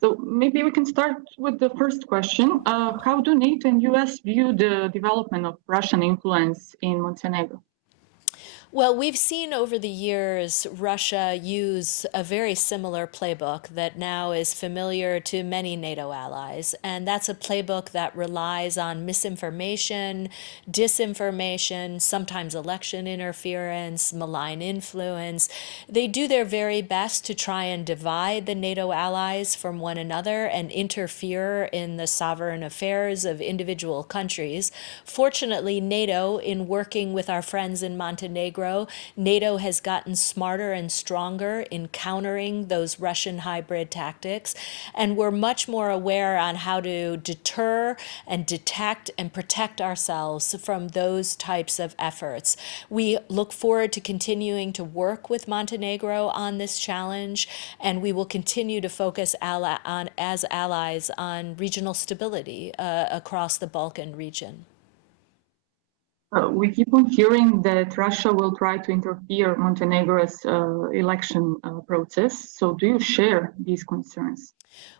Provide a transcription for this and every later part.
So maybe we can start with the first question. How do NATO and US view the development of Russian influence in Montenegro? Well, we've seen over the years Russia use a very similar playbook that now is familiar to many NATO allies. And that's a playbook that relies on misinformation, disinformation, sometimes election interference, malign influence. They do their very best to try and divide the NATO allies from one another and interfere in the sovereign affairs of individual countries. Fortunately, NATO, in working with our friends in Montenegro, NATO has gotten smarter and stronger in countering those Russian hybrid tactics, and we're much more aware on how to deter and detect and protect ourselves from those types of efforts. We look forward to continuing to work with Montenegro on this challenge, and we will continue to focus as allies on regional stability across the Balkan region. We keep on hearing that Russia will try to interfere Montenegro's election process. So do you share these concerns?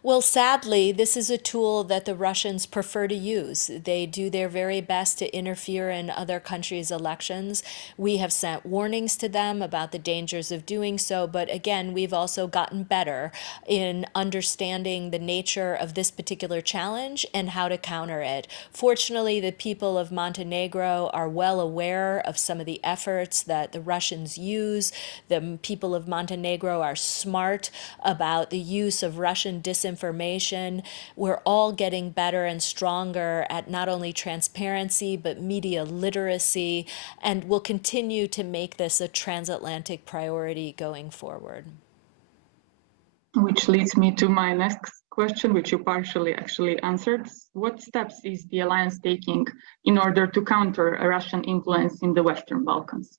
Well, sadly, this is a tool that the Russians prefer to use. They do their very best to interfere in other countries' elections. We have sent warnings to them about the dangers of doing so, but again, we've also gotten better in understanding the nature of this particular challenge and how to counter it. Fortunately, the people of Montenegro are well aware of some of the efforts that the Russians use. The people of Montenegro are smart about the use of Russian disinformation. We're all getting better and stronger at not only transparency, but media literacy, and we'll continue to make this a transatlantic priority going forward. Which leads me to my next question, which you partially actually answered. What steps is the alliance taking in order to counter a Russian influence in the Western Balkans?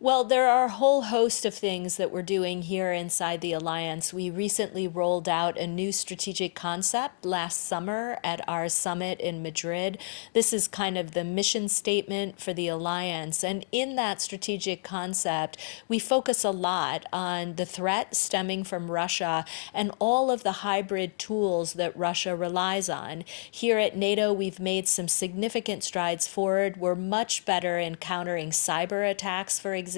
Well, there are a whole host of things that we're doing here inside the Alliance. We recently rolled out a new strategic concept last summer at our summit in Madrid. This is kind of the mission statement for the Alliance. And in that strategic concept, we focus a lot on the threat stemming from Russia and all of the hybrid tools that Russia relies on. Here at NATO, we've made some significant strides forward. We're much better in countering cyber attacks, for example.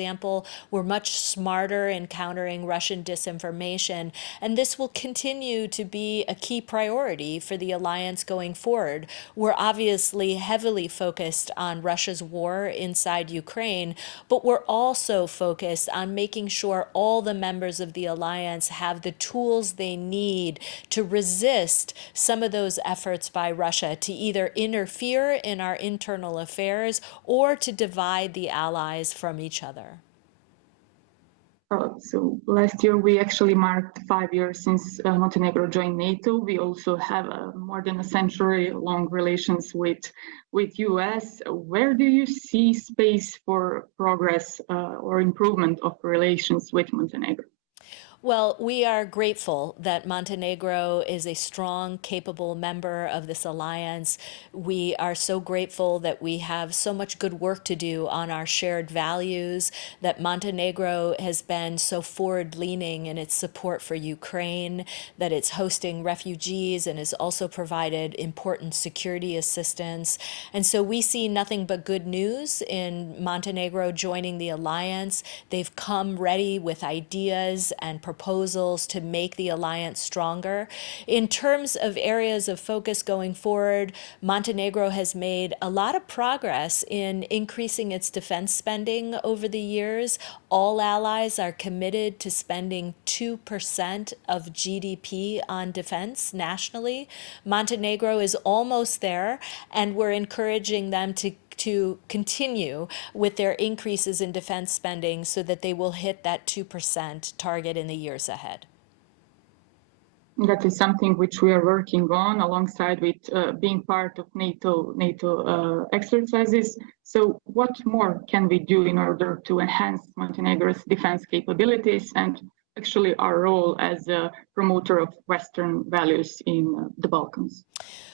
We're much smarter in countering Russian disinformation, and this will continue to be a key priority for the alliance going forward. We're obviously heavily focused on Russia's war inside Ukraine, but we're also focused on making sure all the members of the alliance have the tools they need to resist some of those efforts by Russia to either interfere in our internal affairs or to divide the allies from each other. So last year we actually marked 5 years since Montenegro joined NATO. We also have more than a century-long relations with US. Where do you see space for progress or improvement of relations with Montenegro? Well, we are grateful that Montenegro is a strong, capable member of this alliance. We are so grateful that we have so much good work to do on our shared values, that Montenegro has been so forward-leaning in its support for Ukraine, that it's hosting refugees and has also provided important security assistance. And so we see nothing but good news in Montenegro joining the alliance. They've come ready with ideas and proposals to make the alliance stronger. In terms of areas of focus going forward, Montenegro has made a lot of progress in increasing its defense spending over the years. All allies are committed to spending 2% of GDP on defense nationally. Montenegro is almost there, and we're encouraging them to continue with their increases in defense spending so that they will hit that 2% target in the years ahead. That is something which we are working on alongside with being part of NATO exercises. So what more can we do in order to enhance Montenegro's defense capabilities and actually our role as a promoter of Western values in the Balkans?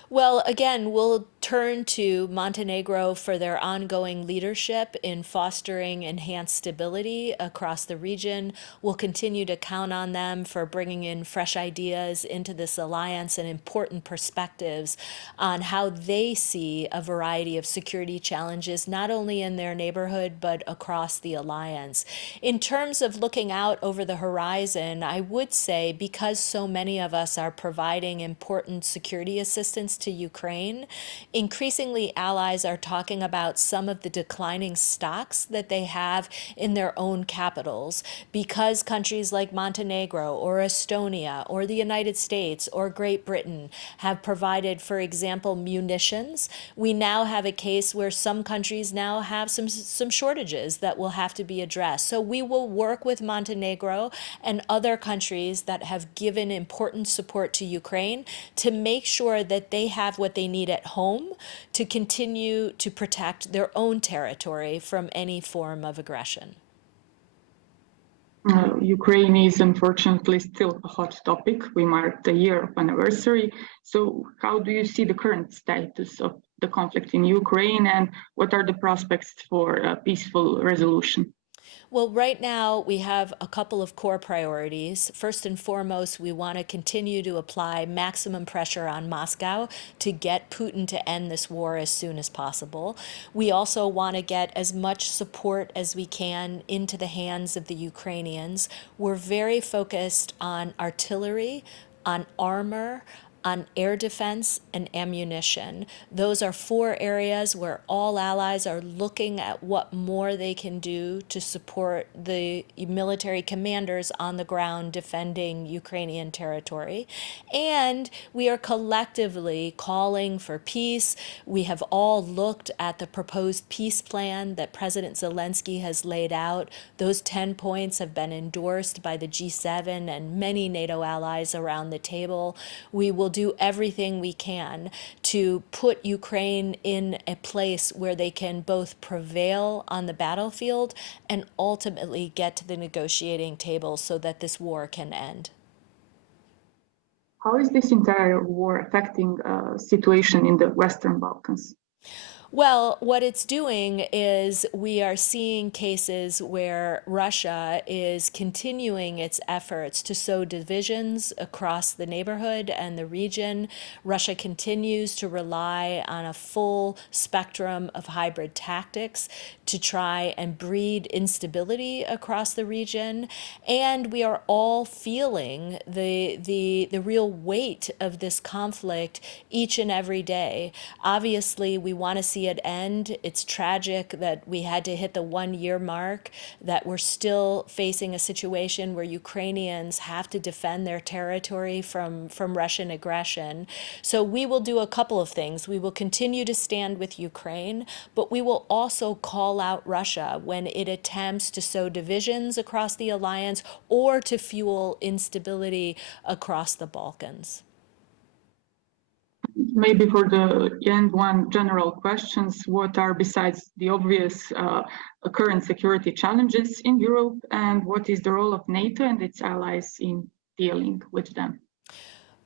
Well, again, we'll turn to Montenegro for their ongoing leadership in fostering enhanced stability across the region. We'll continue to count on them for bringing in fresh ideas into this alliance and important perspectives on how they see a variety of security challenges, not only in their neighborhood, but across the alliance. In terms of looking out over the horizon, I would say because so many of us are providing important security assistance to Ukraine, increasingly allies are talking about some of the declining stocks that they have in their own capitals because countries like Montenegro or Estonia or the United States or Great Britain have provided, for example, munitions. We now have a case where some countries now have some shortages that will have to be addressed. So we will work with Montenegro and other countries that have given important support to Ukraine to make sure that they have what they need at home to continue to protect their own territory from any form of aggression. Ukraine is unfortunately still a hot topic. We marked the year of anniversary. So how do you see the current status of the conflict in Ukraine, and what are the prospects for a peaceful resolution? Well, right now we have a couple of core priorities. First and foremost, we want to continue to apply maximum pressure on Moscow to get Putin to end this war as soon as possible. We also want to get as much support as we can into the hands of the Ukrainians. We're very focused on artillery, on armor, on air defense and ammunition. Those are four areas where all allies are looking at what more they can do to support the military commanders on the ground defending Ukrainian territory. And we are collectively calling for peace. We have all looked at the proposed peace plan that President Zelensky has laid out. Those 10 points have been endorsed by the G7 and many NATO allies around the table. We will do everything we can to put Ukraine in a place where they can both prevail on the battlefield and ultimately get to the negotiating table so that this war can end. How is this entire war affecting situation in the Western Balkans? Well, what it's doing is we are seeing cases where Russia is continuing its efforts to sow divisions across the neighborhood and the region. Russia continues to rely on a full spectrum of hybrid tactics to try and breed instability across the region. And we are all feeling the real weight of this conflict each and every day. Obviously, we want to see it end. It's tragic that we had to hit the 1 year mark, that we're still facing a situation where Ukrainians have to defend their territory from Russian aggression. So we will do a couple of things. We will continue to stand with Ukraine, but we will also call out Russia when it attempts to sow divisions across the alliance or to fuel instability across the Balkans. Maybe for the end, one general questions. What are, besides the obvious current security challenges in Europe, and what is the role of NATO and its allies in dealing with them?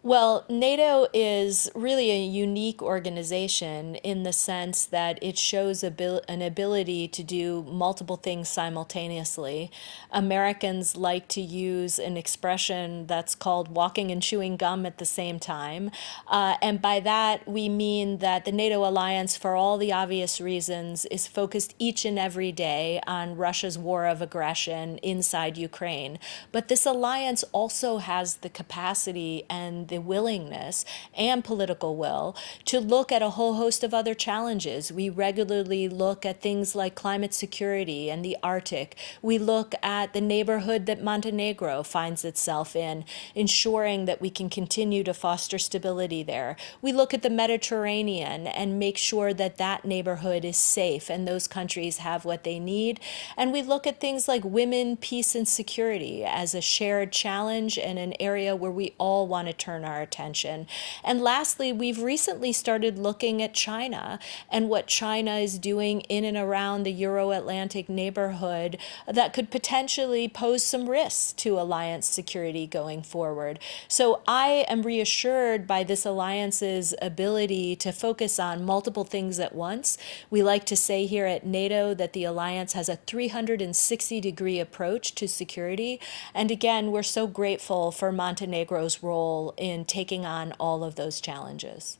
Well, NATO is really a unique organization in the sense that it shows an ability to do multiple things simultaneously. Americans like to use an expression that's called walking and chewing gum at the same time. And by that, we mean that the NATO alliance, for all the obvious reasons, is focused each and every day on Russia's war of aggression inside Ukraine. But this alliance also has the capacity and the willingness and political will to look at a whole host of other challenges. We regularly look at things like climate security and the Arctic. We look at the neighborhood that Montenegro finds itself in, ensuring that we can continue to foster stability there. We look at the Mediterranean and make sure that that neighborhood is safe and those countries have what they need. And we look at things like women, peace, and security as a shared challenge and an area where we all want to turn turn our attention. And lastly, we've recently started looking at China and what China is doing in and around the Euro-Atlantic neighborhood that could potentially pose some risks to alliance security going forward. So I am reassured by this alliance's ability to focus on multiple things at once. We like to say here at NATO that the alliance has a 360-degree approach to security. And again, we're so grateful for Montenegro's role in taking on all of those challenges.